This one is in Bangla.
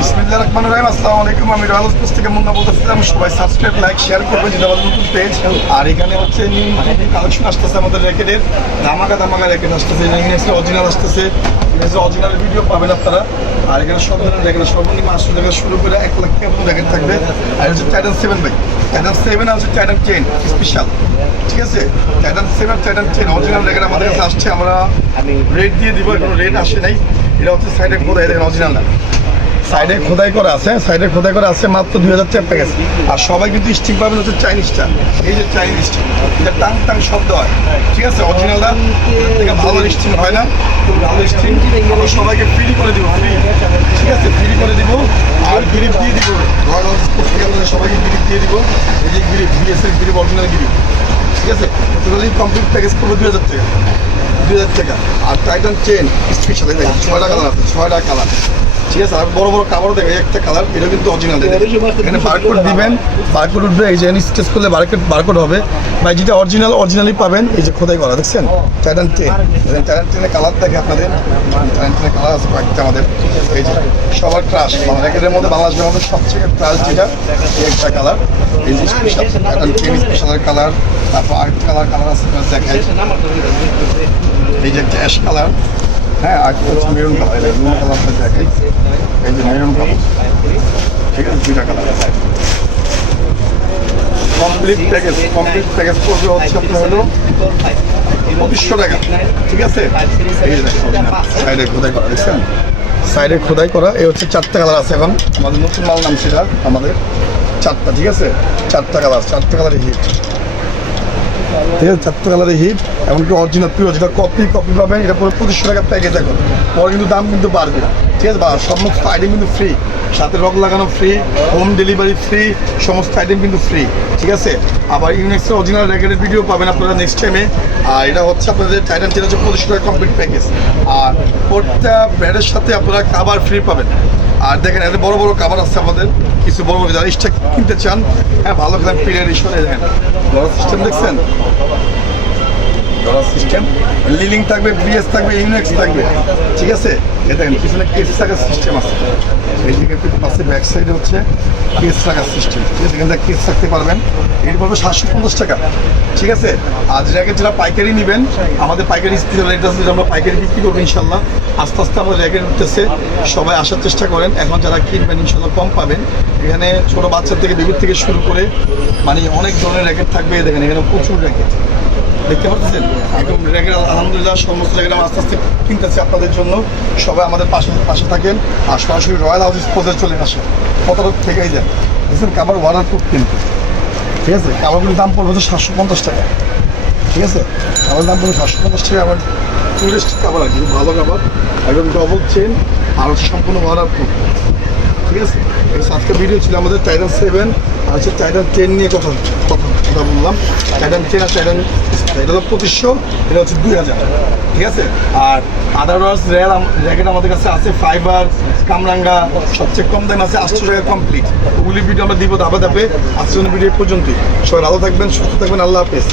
বিসমিল্লাহির রহমানির রহিম। আসসালামু আলাইকুম। আমি রয়্যাল স্পোর্টস থেকে মুন্না বলতেছিলাম। সবাই সাবস্ক্রাইব, লাইক, শেয়ার করবেন, যেটা আমাদের নতুন পেজ। আর এখানে হচ্ছে নিউ কালেকশন আসতেছে আমাদের র্যাকেটের, ধামাকা ধামাকা র্যাকেট আসতেছে, অরিজিনাল আসতেছে, অরিজিনাল ভিডিও পাবেন আপনারা। আর এখানে সব ধরনের র্যাকেট, সর্বনিম্ন 800 টাকা শুরু করে 1 লাখ টাকা পর্যন্ত র্যাকেট থাকবে। আর হচ্ছে টাইটান 7 ভাই, টাইটান 7 আর হচ্ছে টাইটান 10 স্পেশাল, ঠিক আছে? টাইটান 7 আর টাইটান 10 অরিজিনাল র্যাকেট আমাদের কাছে আসছে। আমরা রেট দিয়ে দিব, কোনো রেট আসে নাই। এটা হচ্ছে সাইডে খোদাই, দেখেন অরিজিনাল না, সাইডে খোদাই করা আছে, সাইডে খোদাই করা আছে, মাত্র 2000 টাকা প্যাকেজ। আর সবাই কিন্তু স্টিক পাবেন হচ্ছে চাইনিজটা, এই যে চাইনিজ স্টিক, এটা টাং টাং শব্দ হয়, ঠিক আছে? অরিজিনালটা থেকে ভালো স্টিক হয় না, তো ভালো স্টিক আমরা সবাইকে ফ্রি করে দিব, ফ্রি, ঠিক আছে? ফ্রি করে দিব। আর গ্রিপ দিয়ে দিব, রয়্যাল স্পোর্টস থেকে আমাদের সবাইকে গ্রিপ দিয়ে দিব। এই যে grip, BSL grip, original grip, ঠিক আছে? টোটালি কমপ্লিট প্যাকেজ করবো 2000 টাকা, 2000 টাকা। আর টাইটান 10 স্পেশাল, এই দেখেন 6টা কালার আছে, 6টা কালার, ঠিক আছে? আর বড় বড় কাভারও দেখে একটা কালার, এটা কিন্তু অরিজিনাল। এখানে বারকোড দিবেন, বারকোড উঠবে, এই যে স্কেচ করলে বারকোড হবে ভাই, যেটা অরিজিনাল অরিজিনালি পাবেন। এই যে খোদাই করা, দেখছেন? টাইটান 10, টাইটান 10-এর কালার দেখে আপনাদের, টাইটান 10-এর কালার আছে কয়েকটা আমাদের। এই যে সবার ক্রাশ, র্যাকেটের মধ্যে বাংলাদেশের মধ্যে সবচেয়ে ক্রাশ যেটা, একটা কালার, এই যে স্পেশাল টাইটান 10 স্পেশালের কালার। তারপর আরেকটা কালার আছে দেখাই, এই যে ক্যাশ কালার, হ্যাঁ, আর হচ্ছে মেরুন কালার, মেরুন কালারটা দেখাই, এই যে মেরুন কালার, ঠিক আছে? 2টা কালার কমপ্লিট প্যাকেজ করবে হচ্ছে আপনার হলো 2500 টাকা, ঠিক আছে? এই যে সাইডে খোদাই করা, দেখছেন? সাইডে খোদাই করা, এই হচ্ছে 4টা কালার আছে। এখন আমাদের নতুন মাল নাম সেটা আমাদের 4টা, ঠিক আছে? 4টা কালার, 4টা কালারের হিট, ঠিক আছে? 4টা কালারের হিট, এমনকি অরিজিনাল পিওর, যেটা কপি পাবেন, এটা পুরো 2500 টাকা প্যাকেজ। এখন পরে কিন্তু দাম কিন্তু বাড়বে, ঠিক আছে? বা সমস্ত আইটেম কিন্তু ফ্রি, সাথে রক লাগানো ফ্রি, হোম ডেলিভারি ফ্রি, সমস্ত আইটেম কিন্তু ফ্রি, ঠিক আছে? আবার ইউনিক্সের অরিজিনাল র্যাকেটের ভিডিও পাবেন আপনারা নেক্সট টাইমে। আর এটা হচ্ছে আপনাদের টাইটান 10 হচ্ছে 2500 টাকা কমপ্লিট প্যাকেজ। আর প্রত্যেকটা ব্র্যান্ডের সাথে আপনারা কাভার ফ্রি পাবেন। আর দেখেন এত বড় বড় কাভার আছে আমাদের, কিছু বড় বড় যারা স্টক কিনতে চান, হ্যাঁ, ভালো করে পিরিয়ড ইস্যুতে দেখেন বড় সিস্টেম, দেখছেন? সিস্টেম লিলিং থাকবে, বিএস থাকবে, ইউনিক্স থাকবে, ঠিক আছে? এ দেখেন পিছনে কেস থাকার সিস্টেম আছে, এই দিকে পাশে ব্যাক সাইডে হচ্ছে কেস থাকার সিস্টেম, ঠিক আছে? এখান থেকে কেস থাকতে পারবেন। এর পড়বে 750 টাকা, ঠিক আছে? আজ র্যাকেট যারা পাইকারি নেবেন, আমাদের পাইকারি রেট আছে, আমরা পাইকারি বিক্রি করবো ইনশাল্লাহ। আস্তে আস্তে আমাদের র্যাকেট উঠতেছে, সবাই আসার চেষ্টা করেন। এখন যারা কিনবেন ইনশাল্লাহ কম পাবেন। এখানে ছোটো বাচ্চা থেকে বেবির থেকে শুরু করে মানে অনেক ধরনের র্যাকেট থাকবে। দেখেন এখানে প্রচুর র্যাকেট দেখতে পাচ্ছেন, একদম র্যাকেট আলহামদুলিল্লাহ সমস্ত র্যাকেট আমরা আস্তে আস্তে কিনতেছি আপনাদের জন্য। সবাই আমাদের পাশে থাকেন। আর সরাসরি রয়্যাল হাউস স্পোর্টসে চলে আসেন, কত থেকেই যান, বুঝছেন? কাবার ওয়াটারপ্রুফ কিন্তু, ঠিক আছে? কাবারগুলোর দাম পড়বে হচ্ছে 750 টাকা, ঠিক আছে? আমার দাম পড়বে 750 টাকা। আমার টুরিস্ট কাবার আছে, ভালো কাবার, একদম ডবল চেন, আর হচ্ছে সম্পূর্ণ ওয়াটারপ্রুফ, ঠিক আছে? এই আজকে ভিডিও ছিল আমাদের টাইটান 7 আর হচ্ছে টাইটান 10 নিয়ে কথা বললাম। টাইটান 10 আর টাইটান, এটা হলো 2500, এটা হচ্ছে 2000, ঠিক আছে? আর আদারওয়াইজ র্যাকেট আমাদের কাছে আছে ফাইবার, কামরাঙ্গা, সবচেয়ে কম দাম আছে 800 টাকা কমপ্লিট। ওগুলি ভিডিও আমরা দিব ধাপে ধাপে। আজকের ভিডিও পর্যন্তই। সবাই ভালো থাকবেন, সুস্থ থাকবেন, আল্লাহ হাফেজ।